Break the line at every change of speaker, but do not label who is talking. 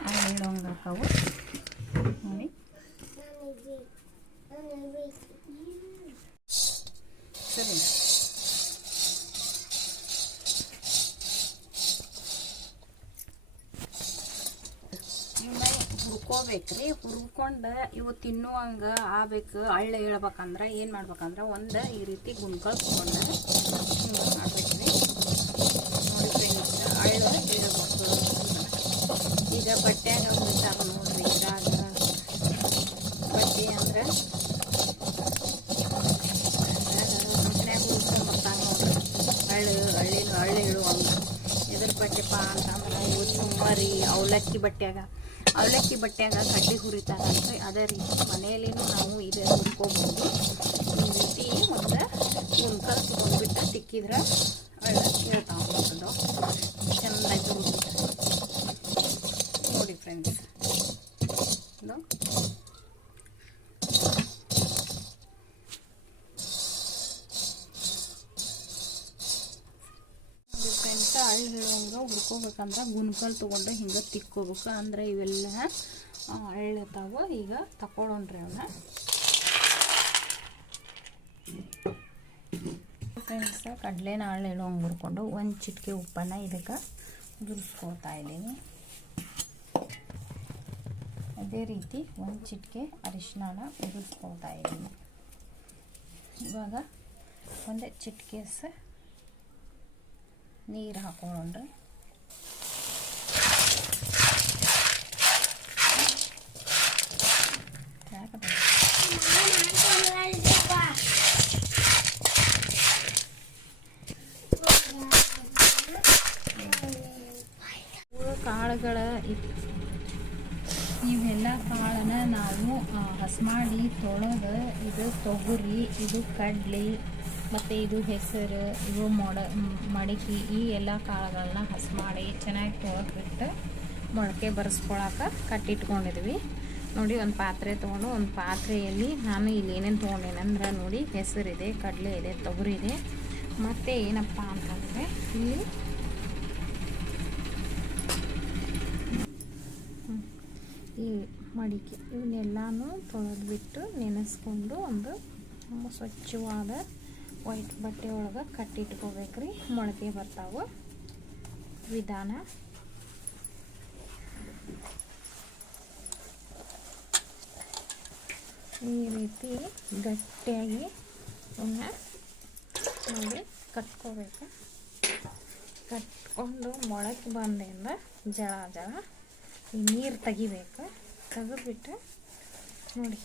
ಅಲ್ಲಿ ಇಡೋಂಗೆ ಆಕಾವು ನೋಡಿ ಸರಿ. ಹುರ್ಕೋಬೇಕ್ರಿ. ಹುರ್ಕೊಂಡು ಇವು ತಿನ್ನುವಂಗೆ ಆಗ್ಬೇಕು. ಹಳ್ಳ ಹೇಳ್ಬೇಕಂದ್ರೆ ಏನು ಮಾಡ್ಬೇಕಂದ್ರೆ ಒಂದು ಈ ರೀತಿ ಗುಂಡ್ಗಳು ತೊಗೊಂಡು ಹಿಂಗೆ ಮಾಡ್ಬೇಕ್ರಿ ನೋಡಿ ಫ್ರೆಂಡ್ಸ್ ಹಳ್ಳ ಹೇಳ್ಬೇಕು ಈಗ ಬಟ್ಟೆಯಾಗ ಹುರಿತಾರ ನೋಡ್ರಿ ಇದ್ರಾಗ ಬಟ್ಟೆ ಅಂದ್ರೆ ಮನ್ಯಾಗ ಉಳ್ಸ್ಕೊಂಡ್ ಬರ್ತಾರ ನೋಡ್ರಿ. ಹಳ್ಳಿ ಹಳ್ಳಿ ಹಳ್ಳಿ ಇಳುವಂಗೆ ಇದ್ರ ಬಟ್ಟೆಪ್ಪ ಅಂತಂದ್ರೆ ಇವು ಚುಮ್ಮರಿ ಅವಲಕ್ಕಿ ಬಟ್ಟೆಯಾಗ. ಅವಲಕ್ಕಿ ಬಟ್ಟೆಯಾಗ ಕಡ್ಡಿ ಹುರಿತಾರಂತ ಅದೇ ರೀತಿ ಮನೆಯಲ್ಲಿನೂ ನಾವು ಇದೇ ಹುರ್ಕೋಬೋದು. ಈ ರೀತಿ ಒಂದು ತೊಗೊಂಡ್ಬಿಟ್ಟು ತಿಕ್ಕಿದ್ರೆ ಅಳ್ಳ ಹೇಳ್ತಾವ ಹಳ್ಳಿ ಹೇಳುವಂಗೆ ಹುರ್ಕೋಬೇಕಂದ್ರೆ ಗುನ್ಕಲ್ ತೊಗೊಂಡು ಹಿಂಗೆ ತಿಕ್ಕೋಬೇಕು. ಅಂದ್ರೆ ಇವೆಲ್ಲ ಎಳ್ಳತ್ತಾವ ಈಗ ತಗೊಳೋಣ್ರಿ ಅವನ್ನ ಫ್ರೆಂಡ್ಸ್ ಕಡಲೆನ ಹಾಳು ಹಂಗೆ ಹುರ್ಕೊಂಡು ಒಂದು ಚಿಟಿಕೆ ಉಪ್ಪನ್ನು ಇದಕ್ಕೆ ಉದುರಿಸ್ಕೊಳ್ತಾ ಇದ್ದೀನಿ. ಅದೇ ರೀತಿ ಒಂದು ಚಿಟಿಕೆ ಅರಿಶಿನ ಉದುರಿಸ್ಕೊಳ್ತಾ ಇದ್ದೀನಿ. ಇವಾಗ ಒಂದೇ ಚಿಟಿಕೆ ನೀರು ಹಾಕೊಳ್ಳೋಣ್ರಿ ಕಾಳುಗಳ ಇವೆಲ್ಲ ಕಾಳನ್ನ ನಾವು ಹಸ್ಮಾಡಿ ತೊಳೆದು ಇದು ತೊಗರಿ ಇದು ಕಡ್ಲಿ ಮತ್ತು ಇದು ಹೆಸರು ಇವು ಮೊಡ, ಮಡಿಕೆ, ಈ ಎಲ್ಲ ಕಾಳುಗಳನ್ನ ಹಸ್ ಮಾಡಿ ಚೆನ್ನಾಗಿ ತೊಳೆದ್ಬಿಟ್ಟು ಮೊಳಕೆ ಬರೆಸ್ಕೊಳಕ್ಕೆ ಕಟ್ಟಿಟ್ಕೊಂಡಿದ್ವಿ. ನೋಡಿ, ಒಂದು ಪಾತ್ರೆ ತೊಗೊಂಡು, ಒಂದು ಪಾತ್ರೆಯಲ್ಲಿ ನಾನು ಇಲ್ಲಿ ಏನೇನು ತೊಗೊಂಡೇನೆ ಅಂದ್ರೆ ನೋಡಿ, ಹೆಸರಿದೆ ಕಡಲೆ ಇದೆ ತೊಗರಿ ಇದೆ ಮತ್ತು ಏನಪ್ಪ ಅಂತಂದರೆ ಇಲ್ಲಿ ಈ ಮಡಿಕೆ, ಇವನ್ನೆಲ್ಲನೂ ತೊಳೆದ್ಬಿಟ್ಟು ನೆನೆಸ್ಕೊಂಡು ಒಂದು ಸ್ವಚ್ಛವಾದ ವೈಟ್ ಬಟ್ಟೆ ಒಳಗೆ ಕಟ್ಟಿಟ್ಕೋಬೇಕ್ರಿ ಮೊಳಕೆ ಬರ್ತಾವೆ. ವಿಧಾನ. ಈ ರೀತಿ ಗಟ್ಟಿಯಾಗಿ ನೋಡಿ ಕಟ್ಕೋಬೇಕು. ಕಟ್ಕೊಂಡು ಮೊಳಕೆ ಬಂದಿಂದ ಜಳ ಜಳ ಈ ನೀರು ತೆಗಿಬೇಕು. ತೆಗೆದ್ಬಿಟ್ಟು ನೋಡಿ